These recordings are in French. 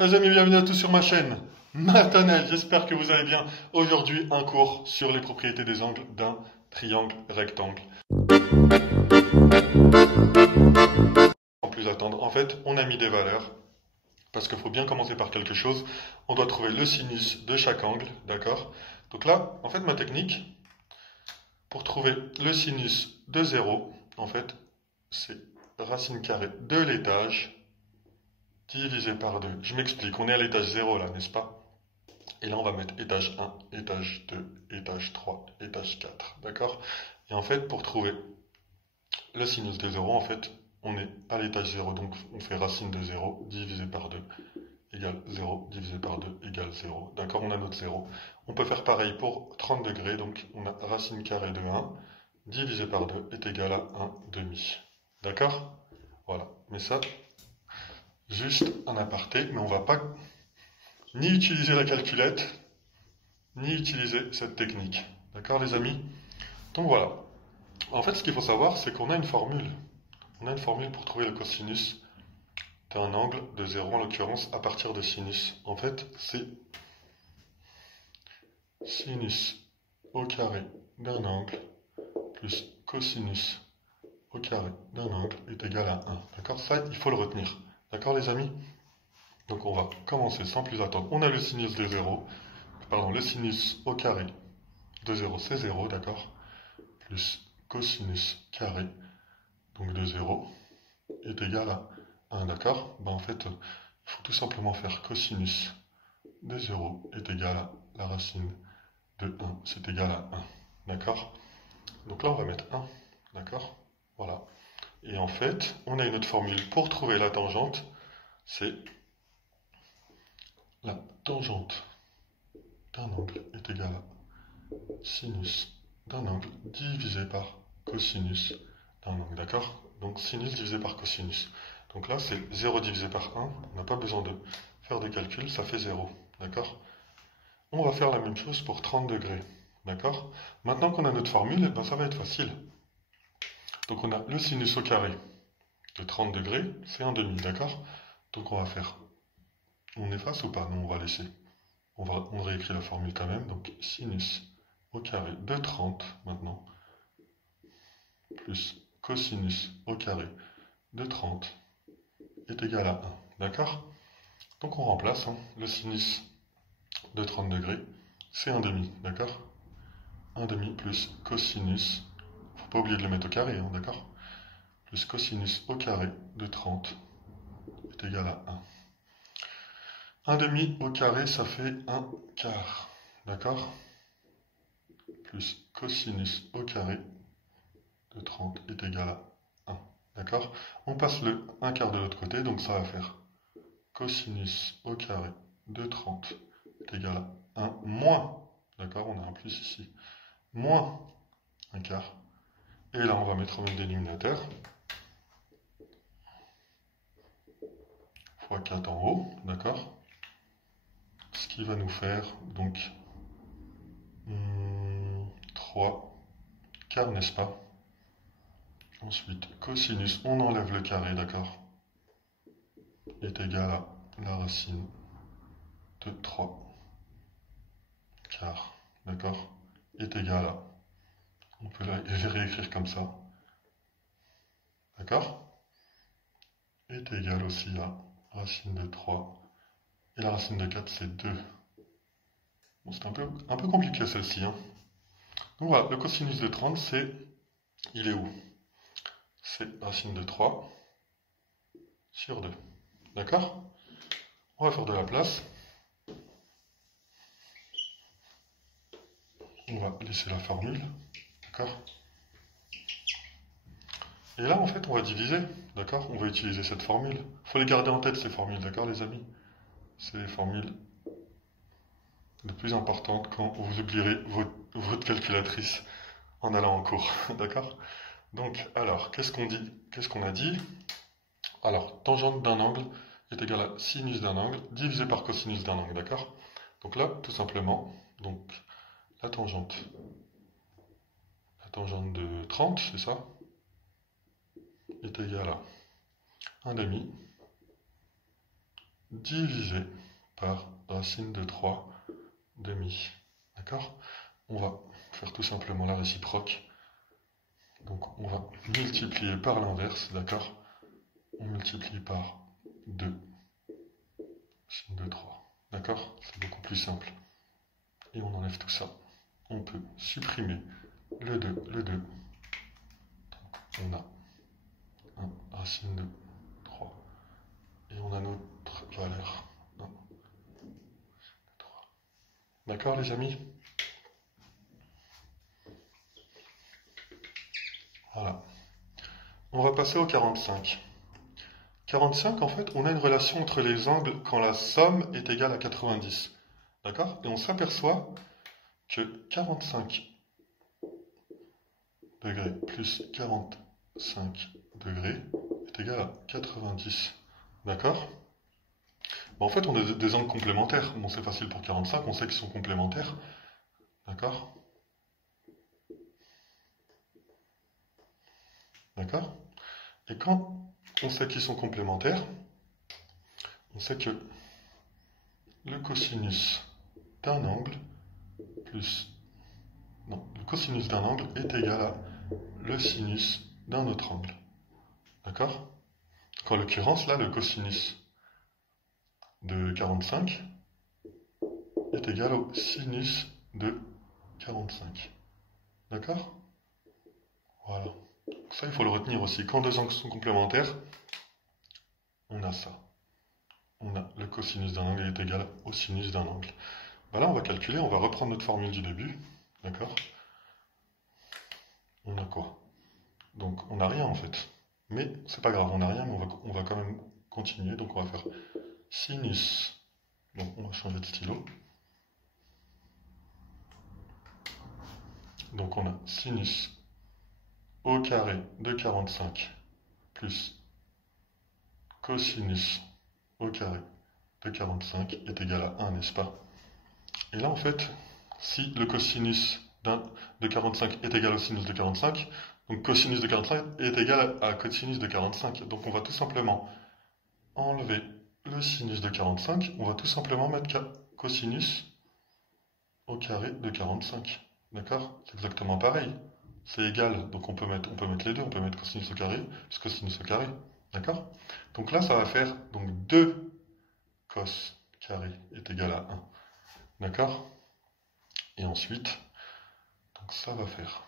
Les amis, bienvenue à tous sur ma chaîne Nathanaël, j'espère que vous allez bien. Aujourd'hui, un cours sur les propriétés des angles d'un triangle rectangle. Sans plus attendre, en fait, on a mis des valeurs, parce qu'il faut bien commencer par quelque chose. On doit trouver le sinus de chaque angle, d'accord? Donc là, en fait, ma technique, pour trouver le sinus de 0, en fait, c'est racine carrée de l'étage divisé par 2. Je m'explique, on est à l'étage 0 là, n'est-ce pas? Et là, on va mettre étage 1, étage 2, étage 3, étage 4, d'accord? Et en fait, pour trouver le sinus de 0, en fait, on est à l'étage 0, donc on fait racine de 0 divisé par 2 égale 0 divisé par 2 égale 0, d'accord? On a notre 0. On peut faire pareil pour 30 degrés, donc on a racine carrée de 1 divisé par 2 est égal à 1 demi, d'accord? Voilà, mais ça, juste un aparté, mais on va pas ni utiliser la calculette, ni utiliser cette technique. D'accord les amis? Donc voilà. En fait, ce qu'il faut savoir, c'est qu'on a une formule. On a une formule pour trouver le cosinus d'un angle de 0, en l'occurrence, à partir de sinus. En fait, c'est sinus au carré d'un angle plus cosinus au carré d'un angle est égal à 1. D'accord? Ça, il faut le retenir. D'accord les amis? Donc on va commencer sans plus attendre. On a le sinus de 0, pardon, le sinus au carré de 0, c'est 0, d'accord? Plus cosinus carré, donc de 0, est égal à 1, d'accord? Ben en fait, il faut tout simplement faire cosinus de 0 est égal à la racine de 1, c'est égal à 1, d'accord? Donc là, on va mettre 1, d'accord? Voilà. Et en fait, on a une autre formule pour trouver la tangente, c'est la tangente d'un angle est égal à sinus d'un angle divisé par cosinus d'un angle, d'accord? Donc sinus divisé par cosinus. Donc là, c'est 0 divisé par 1. On n'a pas besoin de faire des calculs, ça fait 0, d'accord? On va faire la même chose pour 30 degrés, d'accord? Maintenant qu'on a notre formule, ben ça va être facile. Donc on a le sinus au carré de 30 degrés, c'est 1 demi, d'accord? Donc on va faire, on efface ou pas? Non, on va laisser. On réécrit la formule quand même, donc sinus au carré de 30 maintenant, plus cosinus au carré de 30 est égal à 1, d'accord? Donc on remplace, hein, le sinus de 30 degrés, c'est 1 demi, d'accord? 1 demi plus cosinus, faut pas oublier de le mettre au carré, hein, d'accord? Plus cosinus au carré de 30 est égal à 1. 1 demi au carré, ça fait 1 quart, d'accord? Plus cosinus au carré de 30 est égal à 1, d'accord? On passe le 1 quart de l'autre côté, donc ça va faire cosinus au carré de 30 est égal à 1 moins, d'accord? On a un plus ici, moins 1 quart. Et là, on va mettre au même dénominateur, fois 4 en haut, d'accord? Ce qui va nous faire, donc, 3 quarts, n'est-ce pas? Ensuite, cosinus, on enlève le carré, d'accord? Est égal à la racine de 3 quarts, d'accord? Est égal à, on peut le réécrire comme ça, d'accord? Est égal aussi à racine de 3. Et la racine de 4, c'est 2. Bon, c'est un peu compliqué celle-ci, hein. Donc voilà, le cosinus de 30, c'est, il est où? C'est racine de 3 sur 2. D'accord? On va faire de la place. On va laisser la formule. D'accord? Et là, en fait, on va diviser. D'accord? On va utiliser cette formule. Il faut les garder en tête, ces formules. D'accord, les amis? C'est les formules les plus importantes quand vous oublierez votre calculatrice en allant en cours. D'accord? Donc, alors, qu'est-ce qu'on dit? Qu'est-ce qu'on a dit? Alors, tangente d'un angle est égal à sinus d'un angle divisé par cosinus d'un angle, d'accord? Donc là, tout simplement, donc la tangente de 30, c'est ça, est égale à 1 demi divisé par racine de 3 demi. D'accord? On va faire tout simplement la réciproque. Donc on va multiplier par l'inverse, d'accord? On multiplie par 2, racine de 3. D'accord? C'est beaucoup plus simple. Et on enlève tout ça. On peut supprimer le 2, le 2. Donc on a racine de 3. Et on a notre valeur 1, 3. D'accord les amis? Voilà. On va passer au 45. 45, en fait, on a une relation entre les angles quand la somme est égale à 90. D'accord? Et on s'aperçoit que 45 degrés plus 45 degrés est égal à 90. D'accord? En fait, on a des angles complémentaires. Bon, c'est facile pour 45, on sait qu'ils sont complémentaires. D'accord? D'accord? Et quand on sait qu'ils sont complémentaires, on sait que le cosinus d'un angle plus... Non, le cosinus d'un angle est égal à le sinus d'un autre angle. D'accord? En l'occurrence, là, le cosinus de 45 est égal au sinus de 45. D'accord? Voilà. Ça, il faut le retenir aussi. Quand deux angles sont complémentaires, on a ça. On a le cosinus d'un angle est égal au sinus d'un angle. Ben là, on va calculer, on va reprendre notre formule du début. D'accord? On a quoi? Donc, on n'a rien en fait. Mais c'est pas grave, on n'a rien, mais on va quand même continuer. Donc, on va faire sinus. Donc, on va changer de stylo. Donc, on a sinus au carré de 45 plus cosinus au carré de 45 est égal à 1, n'est-ce pas? Et là, en fait, si le cosinus de 45 est égal au sinus de 45, donc cosinus de 45 est égal à cosinus de 45. Donc on va tout simplement enlever le sinus de 45, on va tout simplement mettre cosinus au carré de 45. D'accord? C'est exactement pareil. C'est égal, donc on peut mettre les deux, on peut mettre cosinus au carré plus cosinus au carré. D'accord? Donc là, ça va faire donc 2 cos carré est égal à 1. D'accord? Et ensuite, donc ça va faire,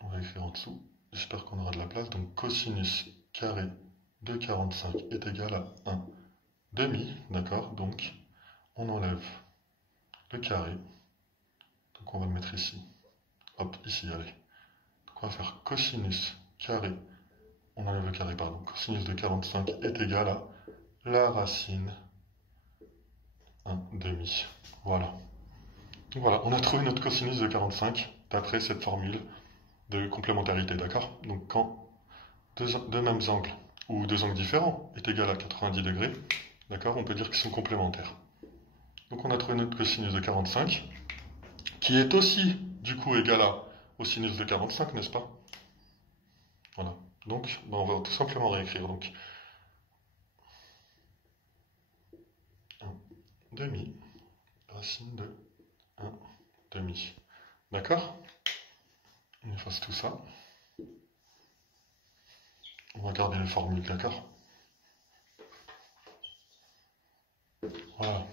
on va écrire en dessous, j'espère qu'on aura de la place, donc cosinus carré de 45 est égal à 1 demi, d'accord? Donc on enlève le carré, donc on va le mettre ici, hop, ici, allez. Donc on va faire cosinus carré, on enlève le carré, pardon, cosinus de 45 est égal à la racine 1 demi, voilà. Donc voilà, on a trouvé notre cosinus de 45 d'après cette formule de complémentarité, d'accord? Donc quand deux mêmes angles ou deux angles différents est égal à 90 degrés, d'accord, on peut dire qu'ils sont complémentaires. Donc on a trouvé notre cosinus de 45, qui est aussi du coup égal au sinus de 45, n'est-ce pas? Voilà. Donc on va tout simplement réécrire. Donc 1 demi, racine de 1 demi. D'accord? On efface tout ça. On va garder les formules, d'accord? Voilà.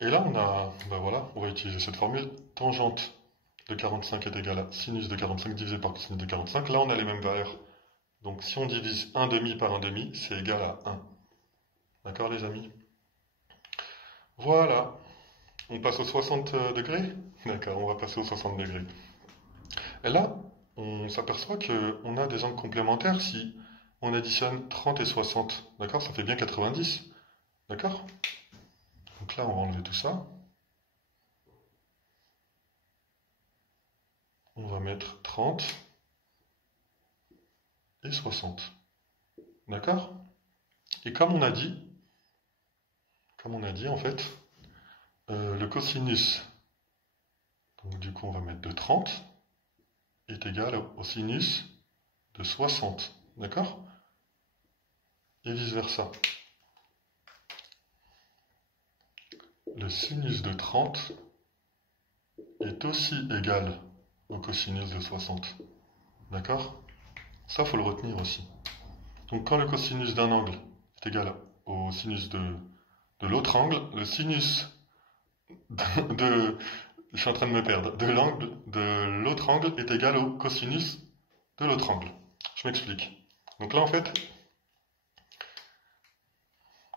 Et là, ben voilà, on va utiliser cette formule. Tangente de 45 est égale à sinus de 45 divisé par cosinus de 45. Là, on a les mêmes valeurs. Donc, si on divise 1 demi par 1 demi, c'est égal à 1. D'accord, les amis? Voilà. On passe aux 60 degrés? D'accord, on va passer aux 60 degrés. Et là, on s'aperçoit qu'on a des angles complémentaires si on additionne 30 et 60. D'accord? Ça fait bien 90. D'accord? Donc là, on va enlever tout ça. On va mettre 30 et 60. D'accord? Et comme on a dit en fait, le cosinus, donc du coup on va mettre de 30, est égal au sinus de 60. D'accord? et vice-versa. Le sinus de 30 est aussi égal au cosinus de 60. D'accord? Ça, faut le retenir aussi. Donc quand le cosinus d'un angle est égal au sinus de l'autre angle, le sinus je suis en train de me perdre, de l'angle de l'autre angle est égal au cosinus de l'autre angle. Je m'explique. Donc là, en fait,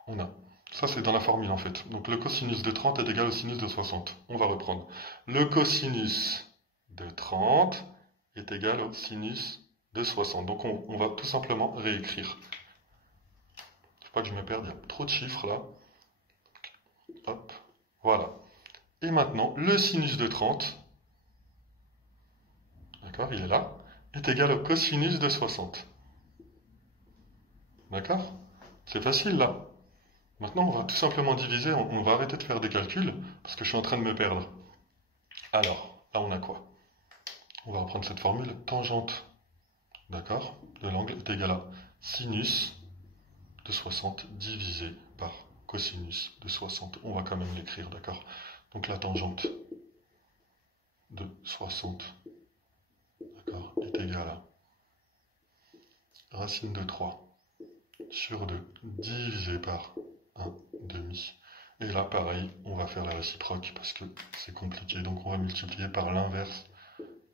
on a... Ça, c'est dans la formule, en fait. Donc le cosinus de 30 est égal au sinus de 60. On va reprendre. Le cosinus de 30 est égal au sinus de 60. Donc on va tout simplement réécrire. Faut pas que je me perde, il y a trop de chiffres là. Hop, voilà. Et maintenant, le sinus de 30, d'accord, il est là, est égal au cosinus de 60. D'accord? C'est facile là. Maintenant, on va tout simplement diviser, on va arrêter de faire des calculs, parce que je suis en train de me perdre. Alors, là on a quoi? On va reprendre cette formule, tangente, d'accord, de l'angle est égal à sinus de 60 divisé par cosinus de 60. On va quand même l'écrire, d'accord? Donc la tangente de 60, d'accord, est égale à racine de 3 sur 2 divisé par 1 demi. Et là, pareil, on va faire la réciproque parce que c'est compliqué. Donc on va multiplier par l'inverse,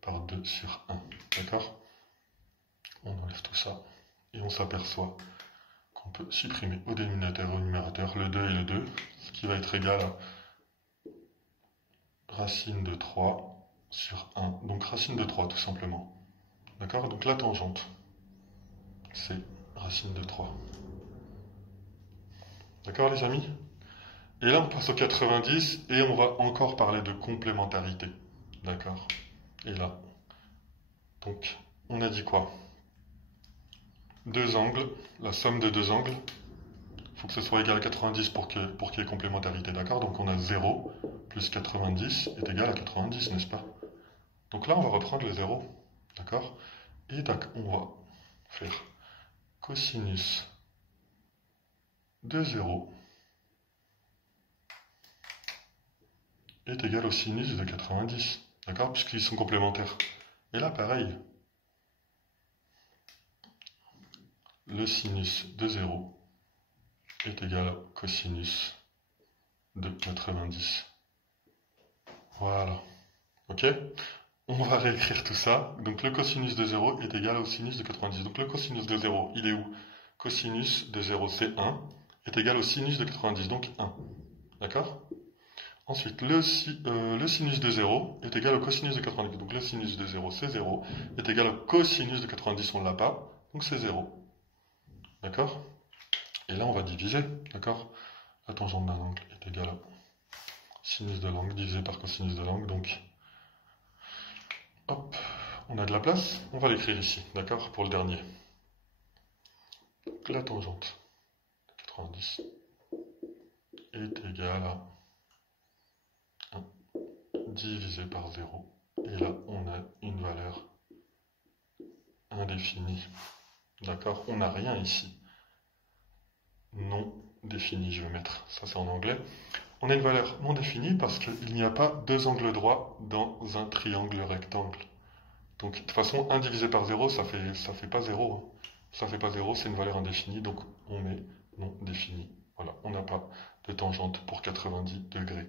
par 2 sur 1. D'accord? On enlève tout ça et on s'aperçoit qu'on peut supprimer au dénominateur et au numérateur le 2 et le 2, ce qui va être égal à racine de 3 sur 1. Donc racine de 3 tout simplement. D'accord? Donc la tangente, c'est racine de 3. D'accord les amis? Et là on passe au 90 et on va encore parler de complémentarité. D'accord? Et là, donc on a dit quoi? Deux angles, la somme de deux angles, il faut que ce soit égal à 90 pour qu'il y ait complémentarité, d'accord? Donc on a 0 plus 90 est égal à 90, n'est-ce pas? Donc là on va reprendre le 0, d'accord? Et on va faire cosinus de 0 est égal au sinus de 90, d'accord? Puisqu'ils sont complémentaires. Et là pareil, le sinus de 0 est égal à cosinus de 90. Voilà. Ok? On va réécrire tout ça. Donc le cosinus de 0 est égal au sinus de 90. Donc le cosinus de 0, il est où? Cosinus de 0, c'est 1, est égal au sinus de 90, donc 1. D'accord? Ensuite, le sinus de 0 est égal au cosinus de 90. Donc le sinus de 0, c'est 0, est égal au cosinus de 90, on ne l'a pas, donc c'est 0. D'accord? Et là, on va diviser, d'accord? La tangente d'un angle est égale à sinus de l'angle divisé par cosinus de l'angle, donc hop, on a de la place, on va l'écrire ici, d'accord? Pour le dernier. Donc la tangente de 90 est égale à 1 divisé par 0. Et là, on a une valeur indéfinie. D'accord? On n'a rien ici. Non défini, je vais mettre. Ça, c'est en anglais. On a une valeur non définie parce qu'il n'y a pas deux angles droits dans un triangle rectangle. Donc, de toute façon, 1 divisé par 0, ça fait pas 0. Hein. Ça fait pas 0, c'est une valeur indéfinie. Donc, on met non défini. Voilà, on n'a pas de tangente pour 90 degrés.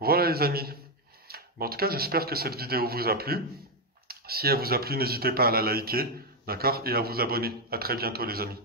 Voilà les amis. Mais en tout cas, j'espère que cette vidéo vous a plu. Si elle vous a plu, n'hésitez pas à la liker, d'accord, et à vous abonner. À très bientôt les amis.